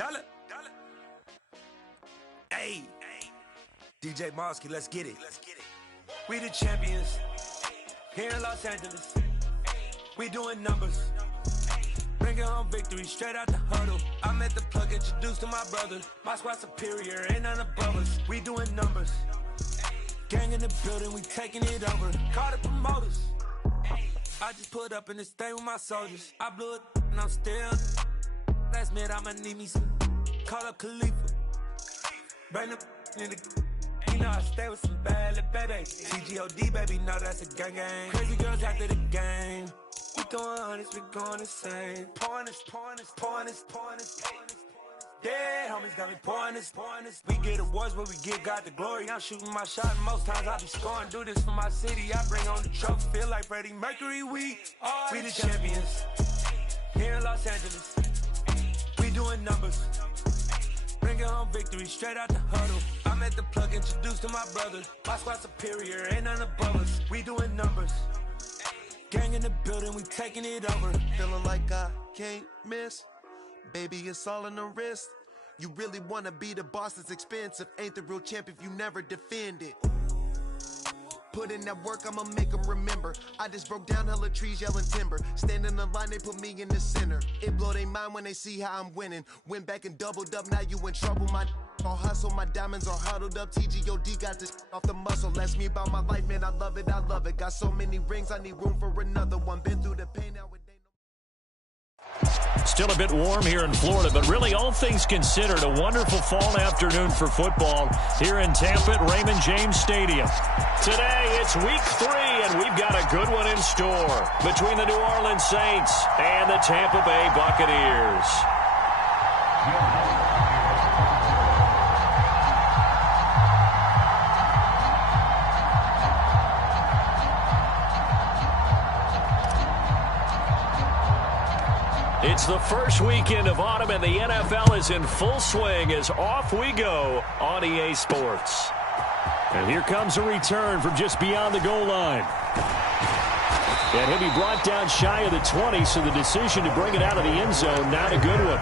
Dollar. Hey, DJ Mosky, let's get it. We the champions here in Los Angeles. We doing numbers. Bringing home victory straight out the huddle. I met the plug, introduced to my brother. My squad superior, ain't none above us. We doing numbers. Gang in the building, we taking it over. Call the promoters. I just put up in this thing with my soldiers. I blew it and I'm still. Last minute I'ma need me some. Call up Khalifa. Bring the in the. You know I stay with some bad little baby. CGOD baby, know that's a gang gang. Crazy girls after the game. We throwing hundreds, we going insane. Pouring this. Yeah, homies got me pouring this. We get awards, but we give God the glory. I'm shooting my shot, and most times I be scoring. Do this for my city, I bring on the trophy. Feel like Freddie Mercury, we the champions here in Los Angeles. We doing numbers. Bringing home victory straight out the huddle. I met the plug, introduced to my brother. My squad superior, ain't none above us. We doing numbers. Gang in the building, we taking it over. Feeling like I can't miss. Baby, it's all in the wrist. You really wanna be the boss, it's expensive. Ain't the real champ if you never defend it. Put in that work, I'ma make them remember. I just broke down hella trees, yelling timber. Stand in the line, they put me in the center. It blow their mind when they see how I'm winning. Went back and doubled up, now you in trouble. My all hustle, my diamonds are huddled up. TGOD got this off the muscle. Ask me about my life, man, I love it. Got so many rings, I need room for another one. Been through the pain, now it ain't no... Still a bit warm here in Florida, but really all things considered, a wonderful fall afternoon for football here in Tampa at Raymond James Stadium. Today, it's week 3, and we've got a good one in store between the New Orleans Saints and the Tampa Bay Buccaneers. It's the first weekend of autumn, and the NFL is in full swing as off we go on EA Sports. And here comes a return from just beyond the goal line. And he'll be brought down shy of the 20, so the decision to bring it out of the end zone, not a good one.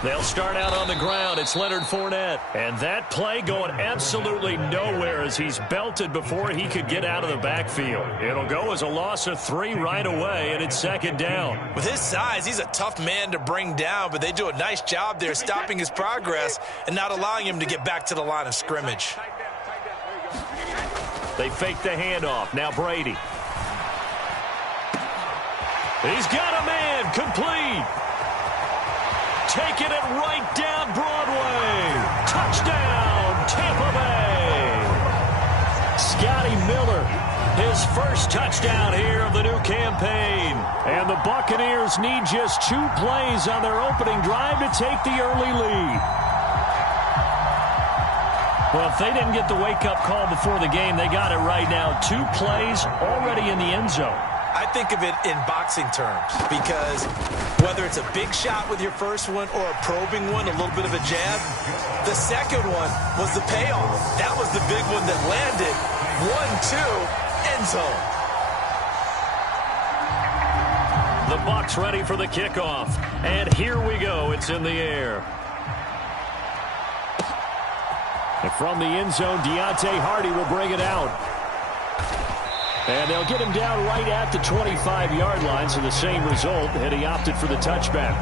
They'll start out on the ground. It's Leonard Fournette. And that play going absolutely nowhere as he's belted before he could get out of the backfield. It'll go as a loss of 3 right away, and it's second down. With his size, he's a tough man to bring down, but they do a nice job there stopping his progress and not allowing him to get back to the line of scrimmage. They fake the handoff. Now Brady. He's got a man. Complete. Taking it right down Broadway. Touchdown, Tampa Bay. Scotty Miller, his first touchdown here of the new campaign. And the Buccaneers need just 2 plays on their opening drive to take the early lead. Well, if they didn't get the wake-up call before the game, they got it right now. 2 plays already in the end zone. I think of it in boxing terms because whether it's a big shot with your first one or a probing one, a little bit of a jab, the second one was the payoff. That was the big one that landed. 1-2, end zone. The Bucs ready for the kickoff. And here we go. It's in the air. And from the end zone, Deontay Hardy will bring it out. And they'll get him down right at the 25-yard line, so the same result, and he opted for the touchback.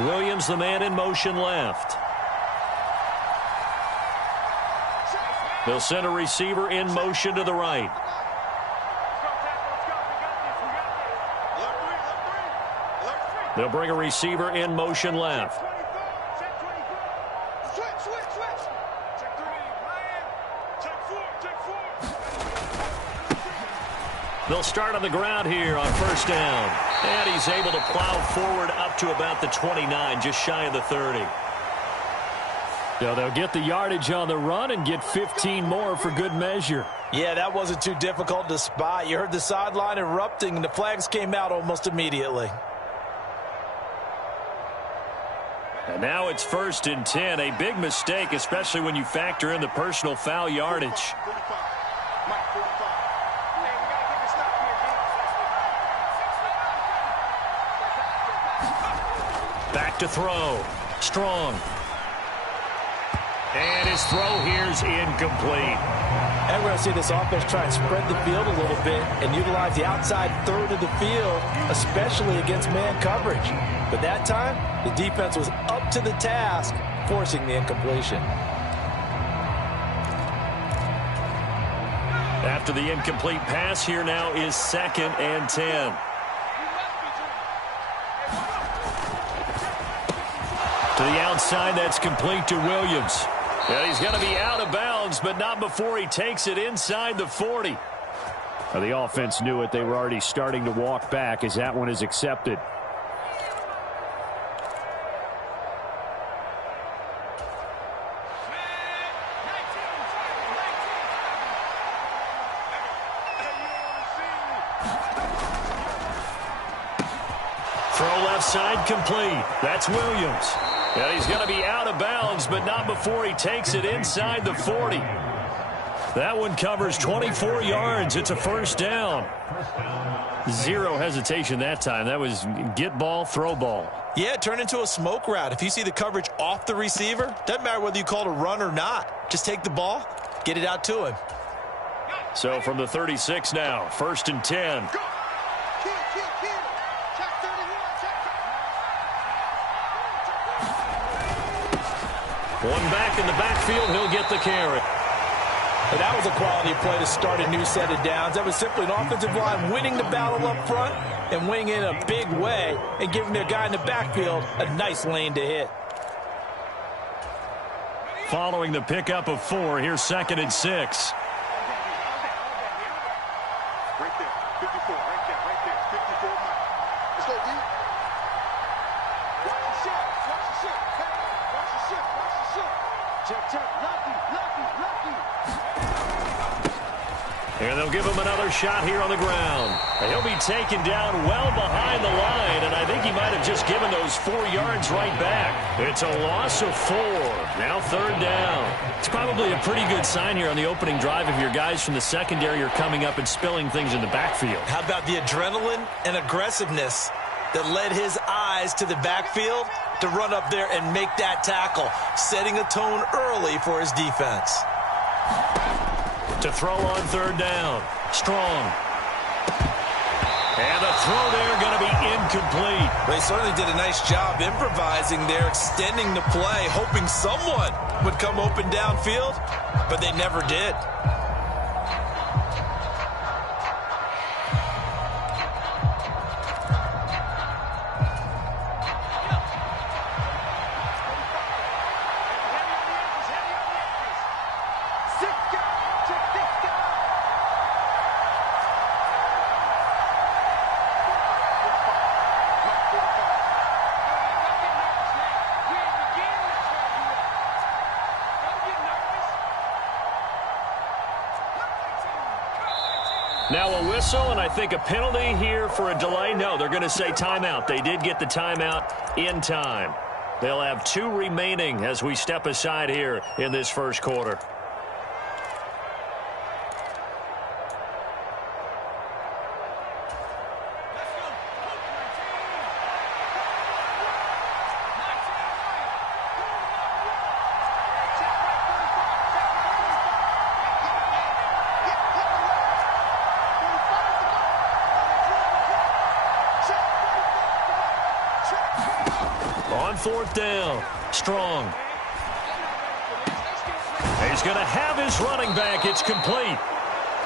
Williams, the man in motion left. They'll send a receiver in motion to the right. They'll bring a receiver in motion left. They'll start on the ground here on first down. And he's able to plow forward up to about the 29, just shy of the 30. So they'll get the yardage on the run and get 15 more for good measure. Yeah, that wasn't too difficult to spot. You heard the sideline erupting, and the flags came out almost immediately. And now it's 1st and 10. A big mistake, especially when you factor in the personal foul yardage. Back to throw. Strong. And his throw here's incomplete. And we're going to see this offense try and spread the field a little bit and utilize the outside third of the field, especially against man coverage. But that time, the defense was up to the task, forcing the incompletion. After the incomplete pass, here now is 2nd and 10. To the outside, that's complete to Williams. And he's going to be out of bounds, but not before he takes it inside the 40. Well, the offense knew it. They were already starting to walk back as that one is accepted. Throw left side complete. That's Williams. And he's going to be out of bounds, but not before he takes it inside the 40. That one covers 24 yards. It's a first down. Zero hesitation that time. That was get ball, throw ball. Yeah, it turned into a smoke route. If you see the coverage off the receiver, doesn't matter whether you call it a run or not. Just take the ball, get it out to him. So from the 36 now, 1st and 10. One back in the backfield, he'll get the carry. And that was a quality play to start a new set of downs. That was simply an offensive line winning the battle up front and winning in a big way and giving their guy in the backfield a nice lane to hit. Following the pickup of 4, here's 2nd and 6. Right there, 54, right there, 54 miles. Let's go, D. Watch the ship, watch the ship, watch the ship, watch the ship. Check, lucky. And they'll give him another shot here on the ground. And he'll be taken down well behind the line, and I think he might have just given those 4 yards right back. It's a loss of 4. Now 3rd down. It's probably a pretty good sign here on the opening drive if your guys from the secondary are coming up and spilling things in the backfield. How about the adrenaline and aggressiveness that led his eyes to the backfield to run up there and make that tackle, setting a tone early for his defense. To throw on 3rd down. Strong. And the throw there going to be incomplete. They certainly did a nice job improvising there, extending the play, hoping someone would come open downfield, but they never did. Now a whistle, and I think a penalty here for a delay. No, they're going to say timeout. They did get the timeout in time. They'll have 2 remaining as we step aside here in this first quarter. On 4th down, Strong. He's going to have his running back. It's complete.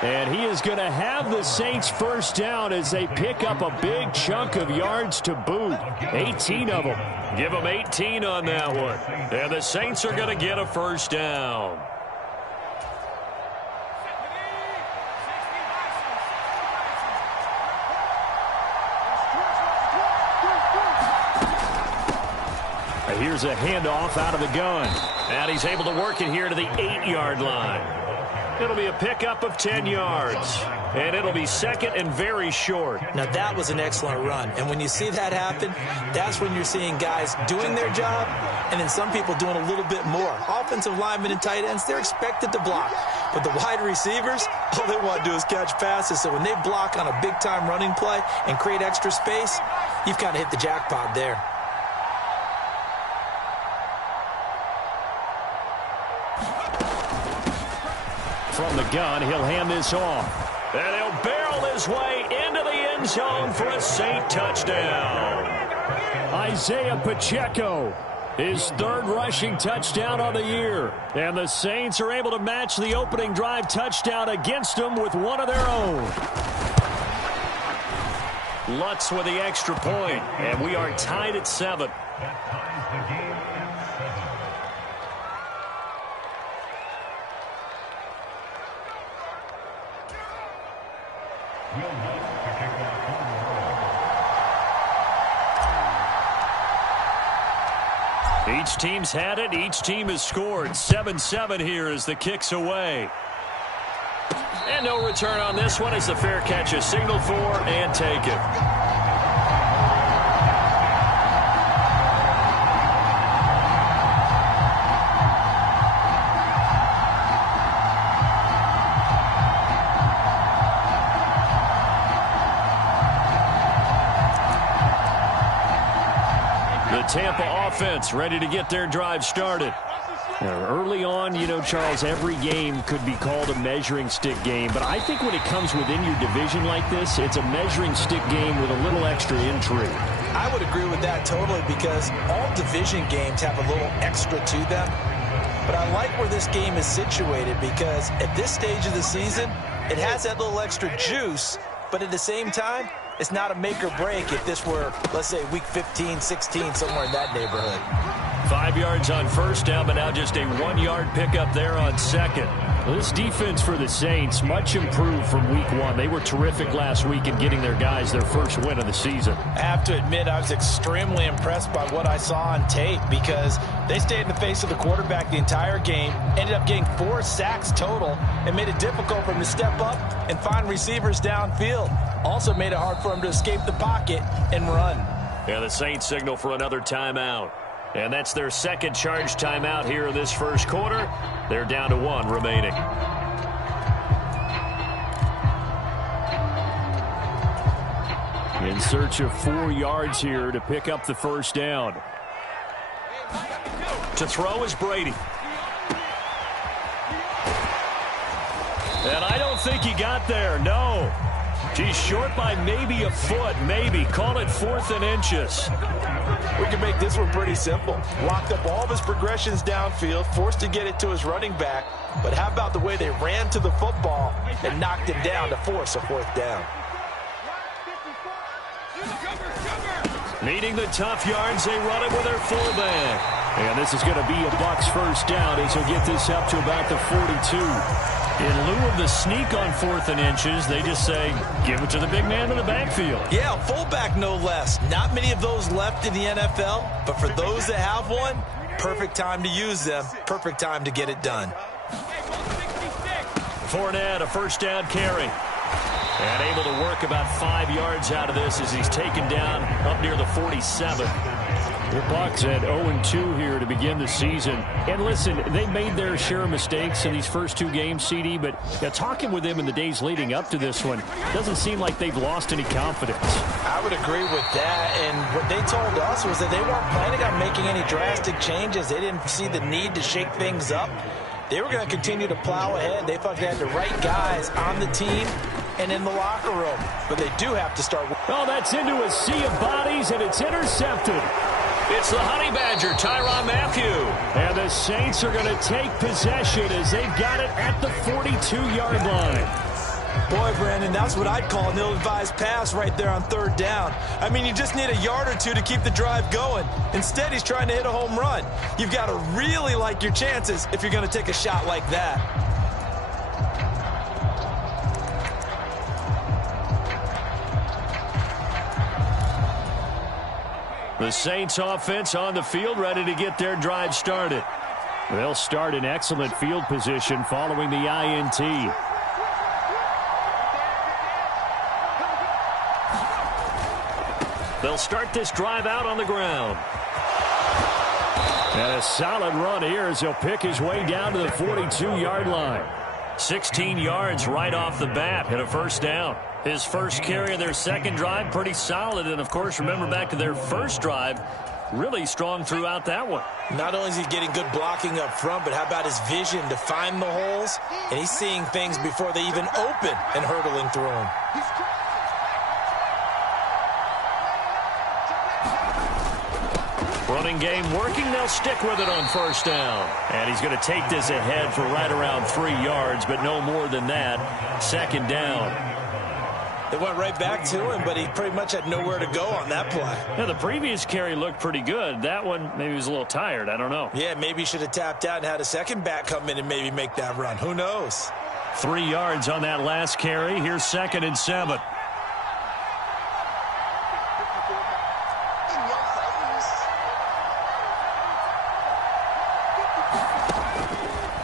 And he is going to have the Saints first down as they pick up a big chunk of yards to boot. 18 of them. Give them 18 on that one. And the Saints are going to get a first down. Here's a handoff out of the gun. And he's able to work it here to the 8-yard line. It'll be a pickup of 10 yards. And it'll be second and very short. Now, that was an excellent run. And when you see that happen, that's when you're seeing guys doing their job and then some people doing a little bit more. Offensive linemen and tight ends, they're expected to block. But the wide receivers, all they want to do is catch passes. So when they block on a big-time running play and create extra space, you've kind of hit the jackpot there. From the gun, he'll hand this off. And he'll barrel his way into the end zone for a Saint touchdown. Isaiah Pacheco, his third rushing touchdown of the year. And the Saints are able to match the opening drive touchdown against them with one of their own. Lutz with the extra point, and we are tied at 7. Each team's had it. Each team has scored. 7-7 here as the kick's away. And no return on this one as the fair catch is signaled for and taken. Tampa offense ready to get their drive started. Early on, you know, Charles, every game could be called a measuring stick game, but I think when it comes within your division like this, it's a measuring stick game with a little extra intrigue. I would agree with that totally because all division games have a little extra to them. But I like where this game is situated because at this stage of the season, it has that little extra juice, but at the same time, it's not a make or break if this were, let's say, week 15, 16, somewhere in that neighborhood. 5 yards on first down, but now just a 1-yard pickup there on second. Well, this defense for the Saints, much improved from week 1. They were terrific last week in getting their guys their first win of the season. I have to admit, I was extremely impressed by what I saw on tape because they stayed in the face of the quarterback the entire game, ended up getting 4 sacks total, and made it difficult for him to step up and find receivers downfield. Also made it hard for him to escape the pocket and run. Yeah, the Saints signal for another timeout. And that's their second charge timeout here in this first quarter. They're down to 1 remaining. In search of 4 yards here to pick up the first down. To throw is Brady. And I don't think he got there, no. He's short by maybe a foot, maybe. Call it 4th and inches. We can make this one pretty simple. Locked up all of his progressions downfield, forced to get it to his running back. But how about the way they ran to the football and knocked him down to force a 4th down? Needing the tough yards, they run it with their fullback. And this is going to be a Bucs first down as he'll get this up to about the 42. In lieu of the sneak on 4th and inches, they just say, give it to the big man in the backfield. Yeah, fullback no less. Not many of those left in the NFL, but for those that have one, perfect time to use them, perfect time to get it done. Fournette, a first down carry. And able to work about 5 yards out of this as he's taken down up near the 47. The Bucs at 0-2 here to begin the season. And listen, they made their share of mistakes in these first 2 games, CD, but talking with them in the days leading up to this one, doesn't seem like they've lost any confidence. I would agree with that, and what they told us was that they weren't planning on making any drastic changes. They didn't see the need to shake things up. They were going to continue to plow ahead. They thought they had the right guys on the team and in the locker room, but they do have to start. Oh, that's into a sea of bodies, and it's intercepted. It's the Honey Badger, Tyrann Mathieu. And the Saints are going to take possession as they've got it at the 42-yard line. Boy, Brandon, that's what I'd call an ill-advised pass right there on third down. I mean, you just need a yard or two to keep the drive going. Instead, he's trying to hit a home run. You've got to really like your chances if you're going to take a shot like that. The Saints offense on the field, ready to get their drive started. They'll start in excellent field position following the INT. They'll start this drive out on the ground. And a solid run here as he'll pick his way down to the 42-yard line. 16 yards right off the bat and a first down. His first carry of their second drive, pretty solid. And, of course, remember back to their first drive, really strong throughout that one. Not only is he getting good blocking up front, but how about his vision to find the holes? And he's seeing things before they even open and hurtling through them. Running game working. They'll stick with it on first down. And he's going to take this ahead for right around 3 yards, but no more than that. Second down. They went right back to him, but he pretty much had nowhere to go on that play. Yeah, the previous carry looked pretty good. That one, maybe he was a little tired. I don't know. Yeah, maybe he should have tapped out and had a second back come in and maybe make that run. Who knows? 3 yards on that last carry. Here's 2nd and 7.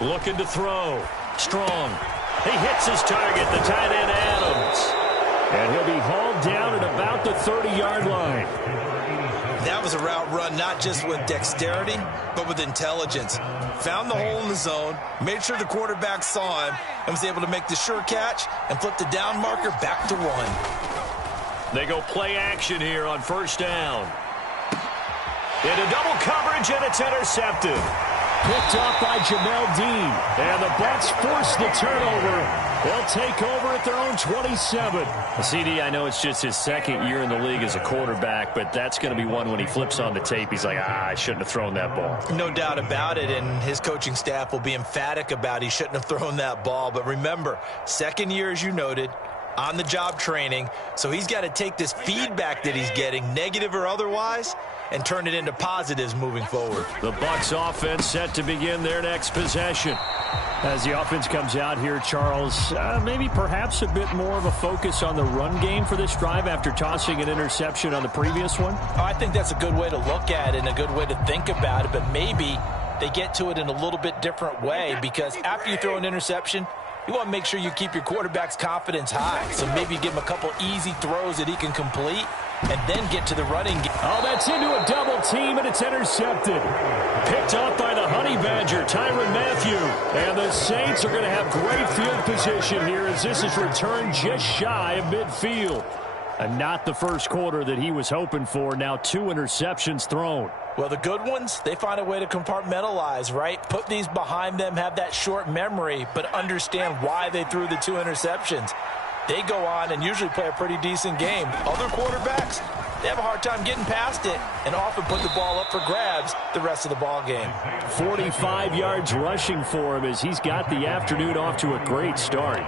Looking to throw. Strong. He hits his target, the tight end Adams. And he'll be hauled down at about the 30-yard line. That was a route run not just with dexterity, but with intelligence. Found the hole in the zone, made sure the quarterback saw him, and was able to make the sure catch and flip the down marker back to 1. They go play action here on first down. Into double coverage, and it's intercepted. Picked off by Jamel Dean. And the Bucs force the turnover. They'll take over at their own 27. CD, I know it's just his second year in the league as a quarterback, but that's going to be one when he flips on the tape. He's like, I shouldn't have thrown that ball. No doubt about it, and his coaching staff will be emphatic about he shouldn't have thrown that ball. But remember, second year, as you noted, on-the-job training, so he's got to take this feedback that he's getting, negative or otherwise, and turn it into positives moving forward. The Bucs offense set to begin their next possession. As the offense comes out here, Charles, maybe perhaps a bit more of a focus on the run game for this drive after tossing an interception on the previous one? I think that's a good way to look at it and a good way to think about it, but maybe they get to it in a little bit different way, because after you throw an interception, you want to make sure you keep your quarterback's confidence high. So maybe give him a couple easy throws that he can complete and then get to the running game. Oh, that's into a double team, and it's intercepted. Picked off by the Honey Badger, Tyrann Mathieu. And the Saints are going to have great field position here as this is returned just shy of midfield. And not the first quarter that he was hoping for. Now 2 interceptions thrown. Well, the good ones, they find a way to compartmentalize, right? Put these behind them, have that short memory, but understand why they threw the 2 interceptions. They go on and usually play a pretty decent game. Other quarterbacks, they have a hard time getting past it and often put the ball up for grabs the rest of the ball game. 45 yards rushing for him as he's got the afternoon off to a great start.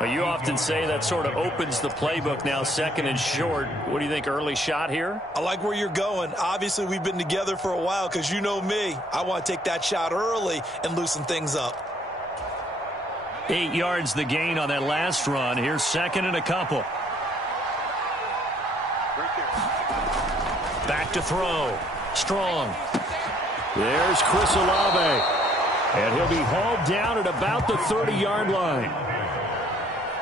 You often say that sort of opens the playbook now, 2nd and short. What do you think, early shot here? I like where you're going. Obviously, we've been together for a while because you know me. I want to take that shot early and loosen things up. 8 yards the gain on that last run. Here's 2nd and a couple. Back to throw. Strong. There's Chris Olave. And he'll be hauled down at about the 30-yard line.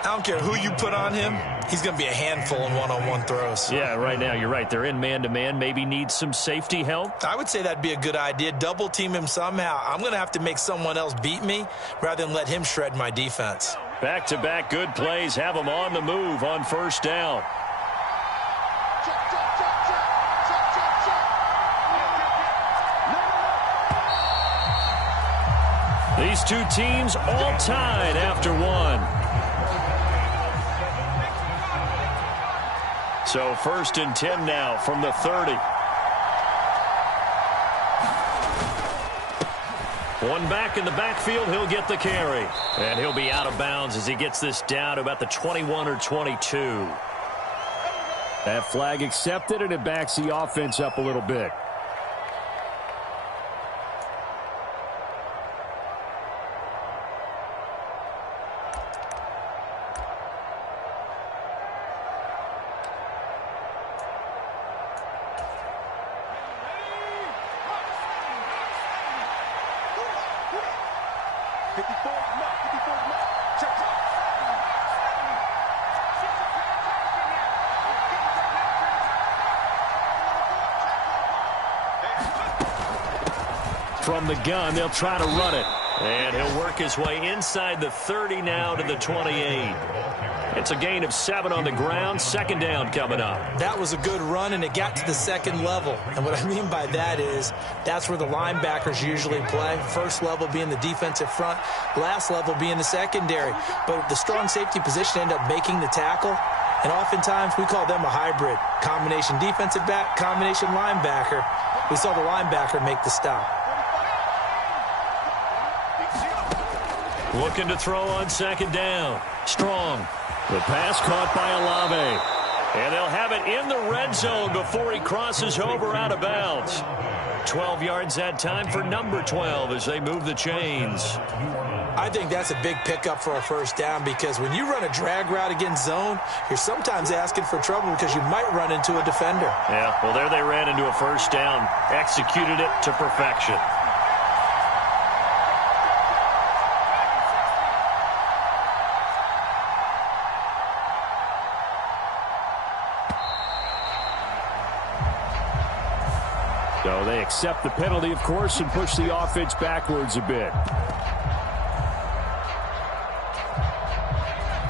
I don't care who you put on him. He's going to be a handful in one-on-one throws. Yeah, right now, you're right. They're in man-to-man. Maybe needs some safety help. I would say that'd be a good idea. Double team him somehow. I'm going to have to make someone else beat me rather than let him shred my defense. Back-to-back good plays. Have him on the move on first down. These two teams all tied after one. So 1st and 10 now from the 30. One back in the backfield, he'll get the carry. And he'll be out of bounds as he gets this down to about the 21 or 22. That flag accepted, and it backs the offense up a little bit. From the gun, they'll try to run it. And he'll work his way inside the 30 now to the 28. It's a gain of 7 on the ground. Second down coming up. That was a good run, and it got to the second level. And what I mean by that is that's where the linebackers usually play. First level being the defensive front, last level being the secondary. But the strong safety position ended up making the tackle. And oftentimes we call them a hybrid. Combination defensive back, combination linebacker. We saw the linebacker make the stop. Looking to throw on second down. Strong. The pass caught by Olave. And they'll have it in the red zone before he crosses over out of bounds. 12 yards that time for number 12 as they move the chains. I think that's a big pickup for a first down because when you run a drag route against zone, you're sometimes asking for trouble because you might run into a defender. Yeah, well, there they ran into a first down. Executed it to perfection. So they accept the penalty, of course, and push the offense backwards a bit.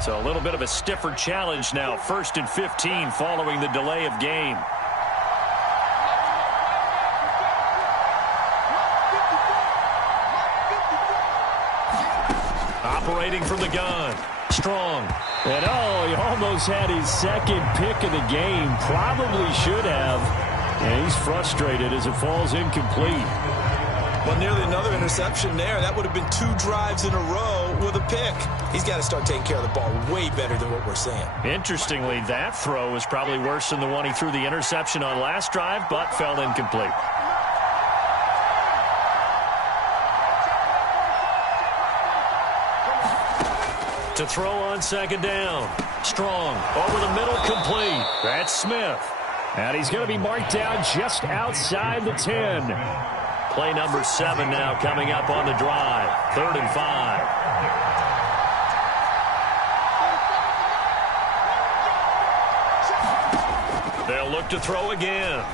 So a little bit of a stiffer challenge now. 1st and 15 following the delay of game. Operating from the gun. Strong. And he almost had his second pick of the game. Probably should have. And he's frustrated as it falls incomplete. Well, nearly another interception there. That would have been 2 drives in a row with a pick. He's got to start taking care of the ball way better than what we're seeing. Interestingly, that throw was probably worse than the one he threw the interception on last drive, but fell incomplete. To throw on second down. Strong. Over the middle, complete. That's Smith. And he's going to be marked down just outside the 10. Play number 7 now coming up on the drive. 3rd and 5. They'll look to throw again.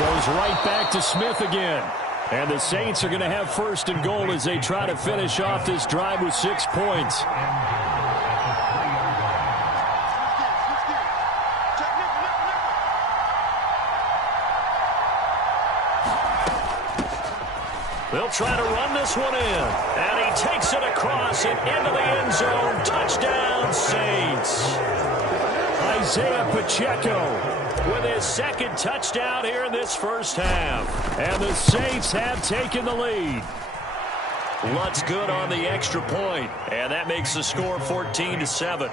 Goes right back to Smith again. And the Saints are going to have 1st and goal as they try to finish off this drive with 6 points. They'll try to run this one in. And he takes it across and into the end zone. Touchdown, Saints. Isaiah Pacheco with his 2nd touchdown here in this first half. And the Saints have taken the lead. Lutz good on the extra point. And that makes the score 14-7.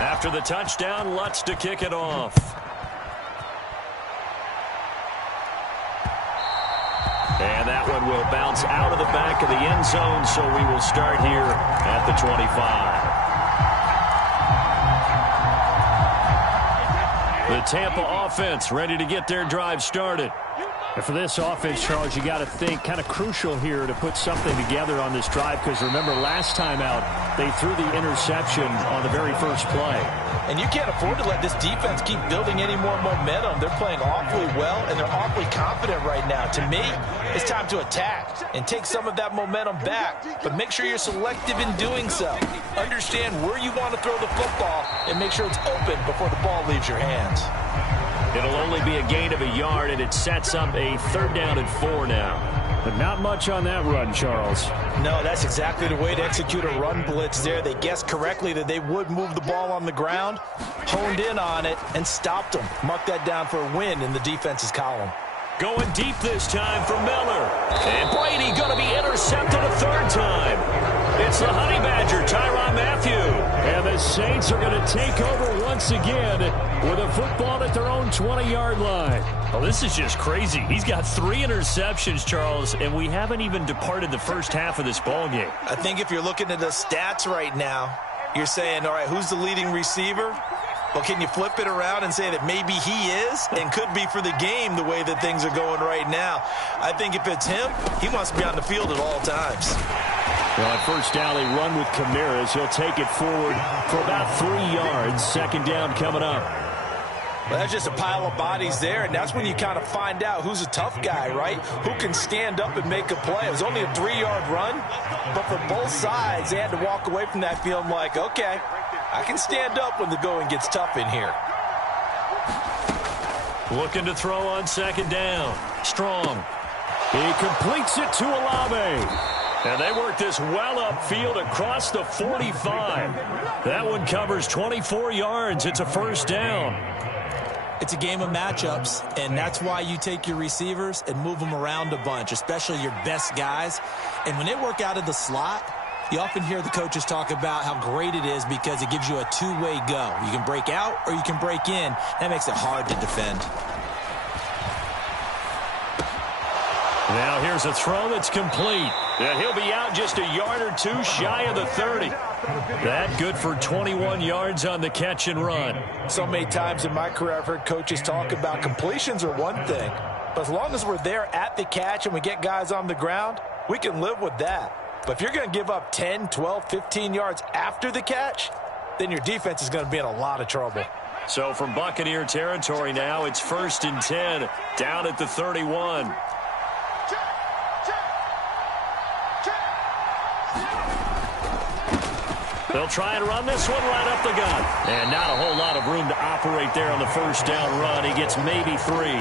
After the touchdown, Lutz to kick it off. And that one will bounce out of the back of the end zone, so we will start here at the 25. The Tampa offense ready to get their drive started. And for this offense, Charles, you got to think kind of crucial here to put something together on this drive because remember last time out they threw the interception on the very first play. And you can't afford to let this defense keep building any more momentum. They're playing awfully well, and they're awfully confident right now. To me, it's time to attack and take some of that momentum back, but make sure you're selective in doing so. Understand where you want to throw the football and make sure it's open before the ball leaves your hands. It'll only be a gain of a yard, and it sets up a 3rd down and 4 now. But not much on that run, Charles. No, that's exactly the way to execute a run blitz there. They guessed correctly that they would move the ball on the ground, honed in on it, and stopped them. Mark that down for a win in the defense's column. Going deep this time for Miller. And Brady going to be intercepted a third time. It's the Honey Badger, Tyrann Mathieu. And the Saints are going to take over once again with a football at their own 20-yard line. Well, this is just crazy. He's got 3 interceptions, Charles, and we haven't even departed the first half of this ball game. I think if you're looking at the stats right now, you're saying, all right, who's the leading receiver? Well, can you flip it around and say that maybe he is and could be for the game the way that things are going right now? I think if it's him, he wants to be on the field at all times. Well, at first down, they run with Camaras. He'll take it forward for about 3 yards. Second down coming up. Well, that's just a pile of bodies there, and that's when you kind of find out who's a tough guy, right? Who can stand up and make a play. It was only a 3-yard run, but for both sides, they had to walk away from that feeling like, okay, I can stand up when the going gets tough in here. Looking to throw on second down. Strong. He completes it to Olave. And they work this well upfield across the 45. That one covers 24 yards. It's a first down. It's a game of matchups, and that's why you take your receivers and move them around a bunch, especially your best guys. And when they work out of the slot, you often hear the coaches talk about how great it is because it gives you a two-way go. You can break out or you can break in. That makes it hard to defend. Now here's a throw that's complete. And he'll be out just a yard or two shy of the 30. That good for 21 yards on the catch and run. So many times in my career I've heard coaches talk about completions are one thing. But as long as we're there at the catch and we get guys on the ground, we can live with that. But if you're going to give up 10, 12, 15 yards after the catch, then your defense is going to be in a lot of trouble. So from Buccaneer territory now, it's 1st and 10 down at the 31. They'll try and run this one right up the gut. And not a whole lot of room to operate there on the first down run. He gets maybe 3.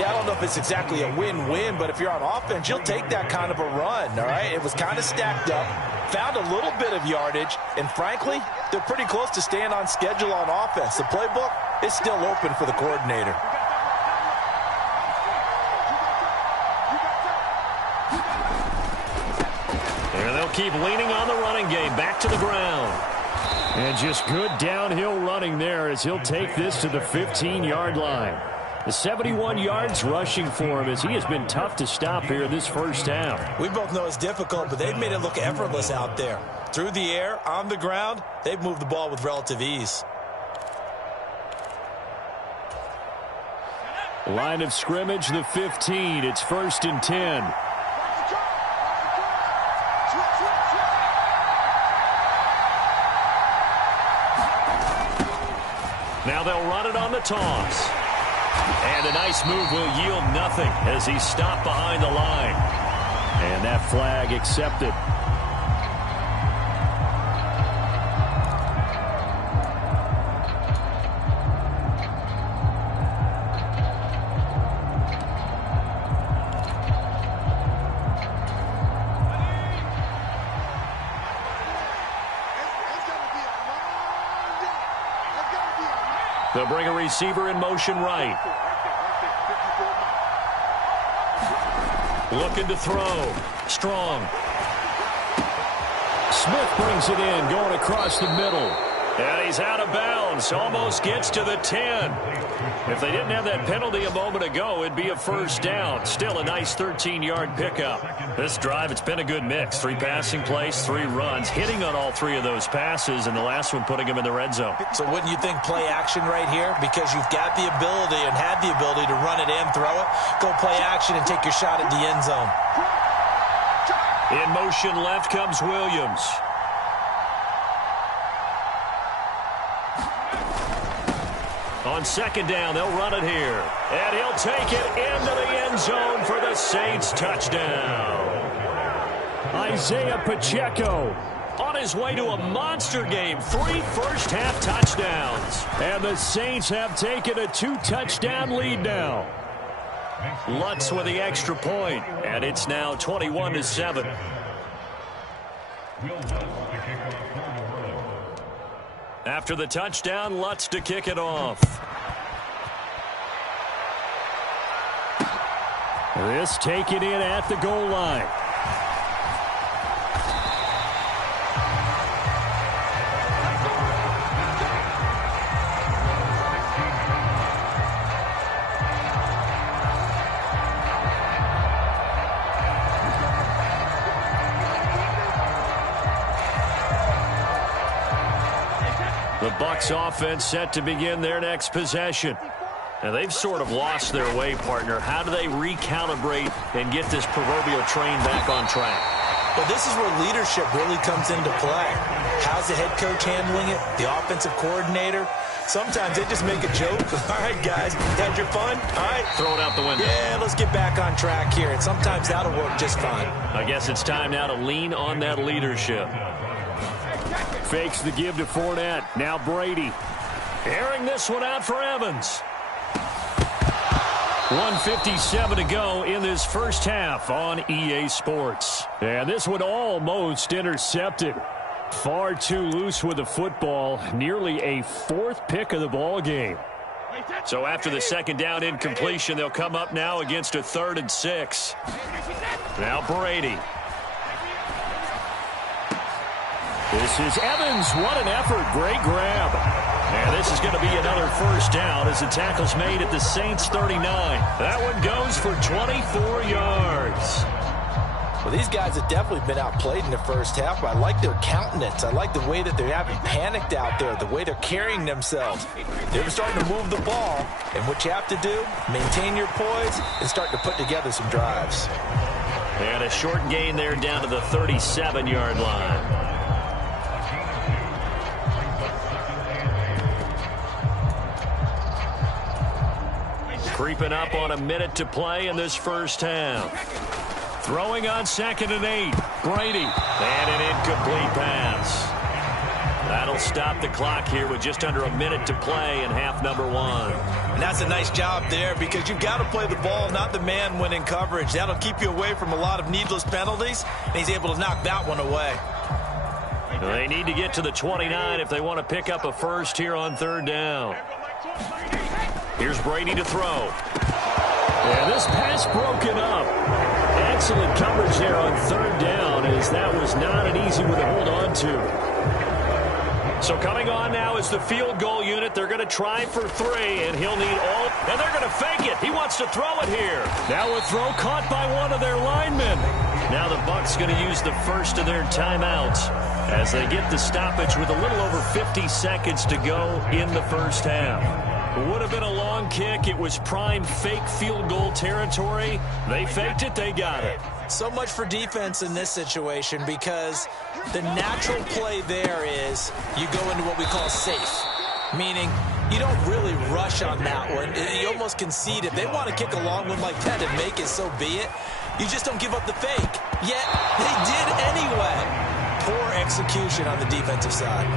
Yeah, I don't know if it's exactly a win-win, but if you're on offense, you'll take that kind of a run, all right? It was kind of stacked up, found a little bit of yardage, and frankly, they're pretty close to staying on schedule on offense. The playbook is still open for the coordinator. And they'll keep leaning on the running game, back to the ground. And just good downhill running there as he'll take this to the 15-yard line. The 71 yards rushing for him as he has been tough to stop here this first half. We both know it's difficult, but they've made it look effortless out there. Through the air, on the ground, they've moved the ball with relative ease. Line of scrimmage, the 15. It's 1st and 10. Now they'll run it on the toss. And a nice move will yield nothing as he's stopped behind the line. And that flag accepted. They'll bring a receiver in motion right. Looking to throw. Strong. Smith brings it in, going across the middle. And he's out of bounds. Almost gets to the 10. If they didn't have that penalty a moment ago, it'd be a first down. Still a nice 13-yard pickup. This drive, it's been a good mix. 3 passing plays, 3 runs, hitting on all 3 of those passes, and the last one putting him in the red zone. So wouldn't you think play action right here? Because you've got the ability and had the ability to run it and throw it. Go play action and take your shot at the end zone. In motion left comes Williams. On second down, they'll run it here. And he'll take it into the end zone for the Saints touchdown. Isaiah Pacheco on his way to a monster game. 3 first-half touchdowns. And the Saints have taken a 2-touchdown lead now. Lutz with the extra point, and it's now 21-7. After the touchdown, Lutz to kick it off. This taken in at the goal line. The Bucs offense set to begin their next possession. Now, they've sort of lost their way, partner. How do they recalibrate and get this proverbial train back on track? Well, this is where leadership really comes into play. How's the head coach handling it? The offensive coordinator? Sometimes they just make a joke. All right, guys, had your fun? All right. Throw it out the window. Yeah, let's get back on track here. And sometimes that'll work just fine. I guess it's time now to lean on that leadership. Fakes the give to Fournette. Now Brady. Airing this one out for Evans. 1:57 to go in this first half on EA Sports. And this one almost intercepted. Far too loose with the football. Nearly a fourth pick of the ball game. So after the second down incompletion, they'll come up now against a 3rd and 6. Now Brady. This is Evans. What an effort. Great grab. And this is going to be another first down as the tackle's made at the Saints 39. That one goes for 24 yards. Well, these guys have definitely been outplayed in the first half, but I like their countenance. I like the way that they haven't panicked out there, the way they're carrying themselves. They're starting to move the ball, and what you have to do, maintain your poise and start to put together some drives. And a short gain there down to the 37-yard line. Creeping up on a minute to play in this first half. Throwing on 2nd and 8. Brady. And an incomplete pass. That'll stop the clock here with just under a minute to play in half number 1. And that's a nice job there because you've got to play the ball, not the man when in coverage. That'll keep you away from a lot of needless penalties, and he's able to knock that one away. They need to get to the 29 if they want to pick up a first here on 3rd down. Here's Brady to throw. And this pass broken up. Excellent coverage there on 3rd down as that was not an easy one to hold on to. So coming on now is the field goal unit. They're going to try for 3, and he'll need all. And they're going to fake it. He wants to throw it here. Now a throw caught by one of their linemen. Now the Bucs going to use the first of their timeouts as they get the stoppage with a little over 50 seconds to go in the first half. Would have been a long kick. It was prime fake field goal territory. They faked it. They got it. So much for defense in this situation because the natural play there is you go into what we call safe, meaning you don't really rush on that one. You almost concede. If they want to kick a long one like that and make it, so be it. You just don't give up the fake. Yet they did anyway. Poor execution on the defensive side.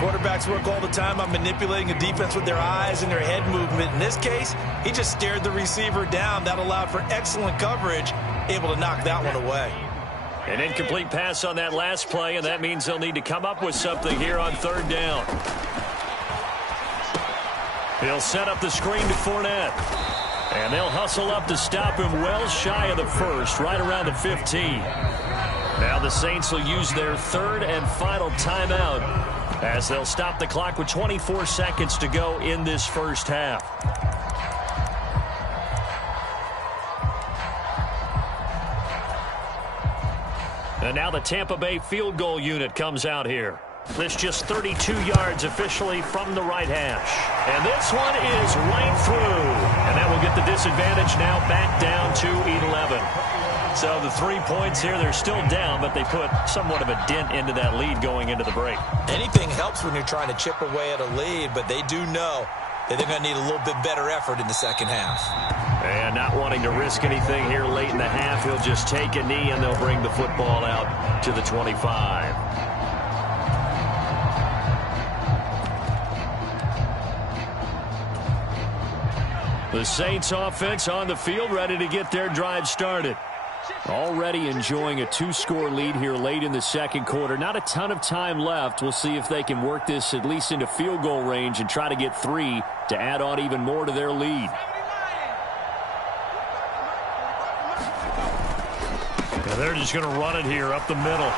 Quarterbacks work all the time on manipulating a defense with their eyes and their head movement. In this case, he just stared the receiver down. That allowed for excellent coverage, able to knock that one away. An incomplete pass on that last play, and that means they'll need to come up with something here on 3rd down. He'll set up the screen to Fournette. And they'll hustle up to stop him well shy of the first, right around the 15. Now the Saints will use their 3rd and final timeout as they'll stop the clock with 24 seconds to go in this first half. And now the Tampa Bay field goal unit comes out here. This just 32 yards officially from the right hash. And this one is right through. And that will get the disadvantage now back down to 11. So the 3 points here, they're still down, but they put somewhat of a dent into that lead going into the break. Anything helps when you're trying to chip away at a lead, but they do know that they're going to need a little bit better effort in the second half. And not wanting to risk anything here late in the half, he'll just take a knee and they'll bring the football out to the 25. The Saints offense on the field, ready to get their drive started. Already enjoying a 2-score lead here late in the second quarter. Not a ton of time left. We'll see if they can work this at least into field goal range and try to get 3 to add on even more to their lead. And they're just going to run it here up the middle.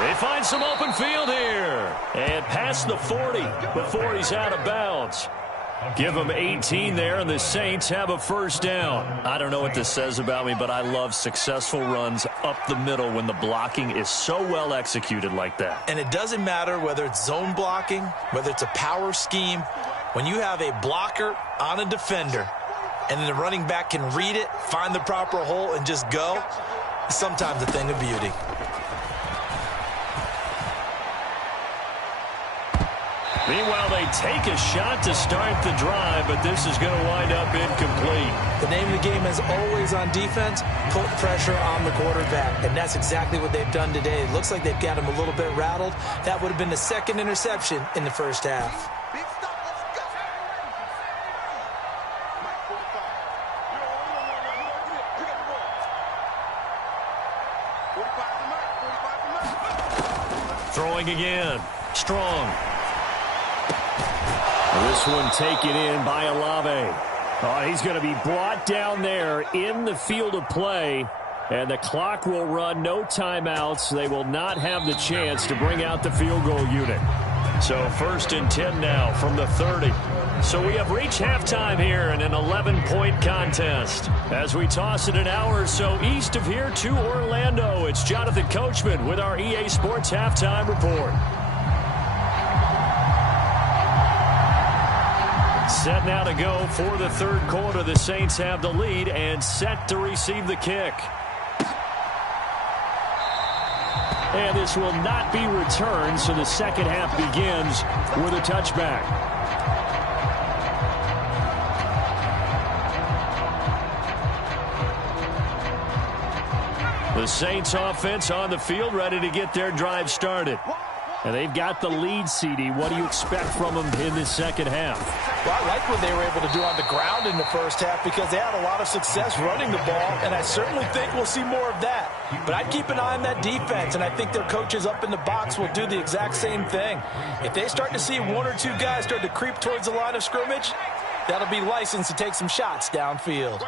They find some open field here. And past the 40 before he's out of bounds. Give them 18 there, and the Saints have a first down. I don't know what this says about me, but I love successful runs up the middle when the blocking is so well executed like that. And it doesn't matter whether it's zone blocking, whether it's a power scheme. When you have a blocker on a defender, and then the running back can read it, find the proper hole, and just go, it's sometimes a thing of beauty. Meanwhile, they take a shot to start the drive, but this is going to wind up incomplete. The name of the game is always on defense, put pressure on the quarterback, and that's exactly what they've done today. It looks like they've got him a little bit rattled. That would have been the second interception in the first half. Throwing again. Strong. This one taken in by Olave. Oh, he's going to be brought down there in the field of play. And the clock will run, no timeouts. They will not have the chance to bring out the field goal unit. So 1st and 10 now from the 30. So we have reached halftime here in an 11-point contest. As we toss it an hour or so east of here to Orlando, it's Jonathan Coachman with our EA Sports Halftime Report. Set now to go for the third quarter. The Saints have the lead and set to receive the kick. And this will not be returned, so the second half begins with a touchback. The Saints offense on the field, ready to get their drive started. And they've got the lead, CD. What do you expect from them in this second half? Well, I like what they were able to do on the ground in the first half because they had a lot of success running the ball, and I certainly think we'll see more of that. But I'd keep an eye on that defense, and I think their coaches up in the box will do the exact same thing. If they start to see 1 or 2 guys start to creep towards the line of scrimmage, that'll be licensed to take some shots downfield.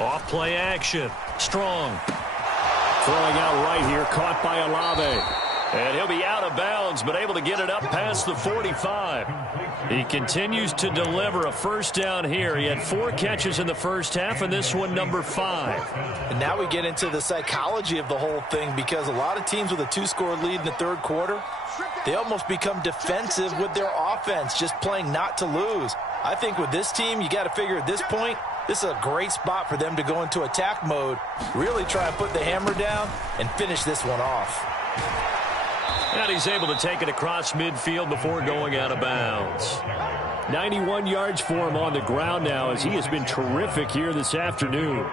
Off play action. Strong. Throwing out right here. Caught by Olave. And he'll be out of bounds, but able to get it up past the 45. He continues to deliver a first down here. He had 4 catches in the first half, and this one number 5. And now we get into the psychology of the whole thing because a lot of teams with a 2-score lead in the third quarter, they almost become defensive with their offense, just playing not to lose. I think with this team, you got to figure at this point, this is a great spot for them to go into attack mode, really try and put the hammer down and finish this one off. And he's able to take it across midfield before going out of bounds. 91 yards for him on the ground now as he has been terrific here this afternoon.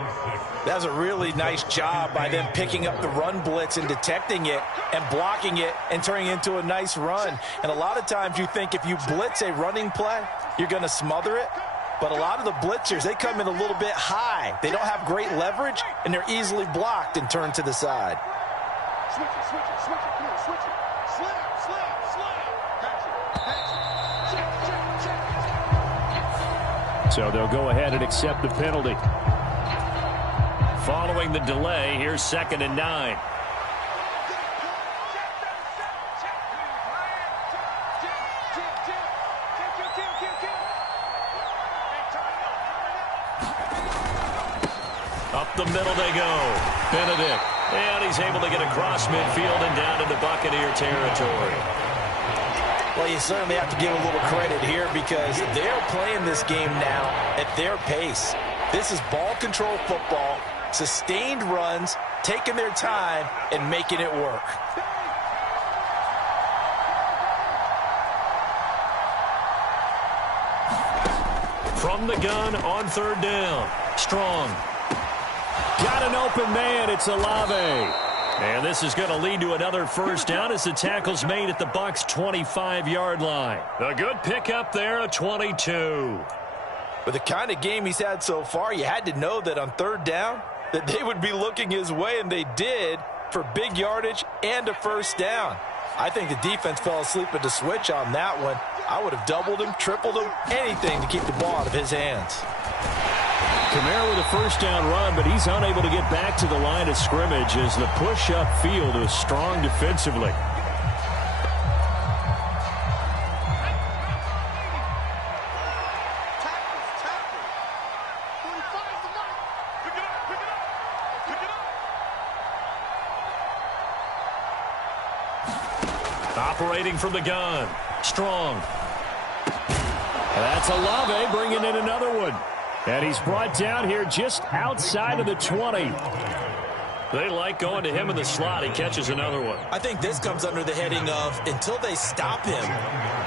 That was a really nice job by them picking up the run blitz and detecting it and blocking it and turning it into a nice run. And a lot of times you think if you blitz a running play, you're going to smother it. But a lot of the blitzers, they come in a little bit high. They don't have great leverage, and they're easily blocked and turned to the side. Switch it, switch it, switch it, come on, switch it. Slap, slap, slap. Catch it, So they'll go ahead and accept the penalty. Following the delay, here's 2nd and 9. Up the middle they go. Benedict. And he's able to get across midfield and down into Buccaneer territory. Well, you certainly have to give a little credit here because they're playing this game now at their pace. This is ball control football, sustained runs, taking their time, and making it work. From the gun on 3rd down. Strong. Got an open man. It's Olave. And this is going to lead to another first down as the tackle's made at the Bucs' 25-yard line. A good pickup there, a 22. With the kind of game he's had so far, you had to know that on third down that they would be looking his way, and they did, for big yardage and a first down. I think the defense fell asleep at the switch on that one. I would have doubled him, tripled him, anything to keep the ball out of his hands. Kamara with a first down run, but he's unable to get back to the line of scrimmage as the push upfield was strong defensively. Operating from the gun. Strong. That's Olave bringing in another one. And he's brought down here just outside of the 20. They like going to him in the slot. He catches another one. I think this comes under the heading of until they stop him,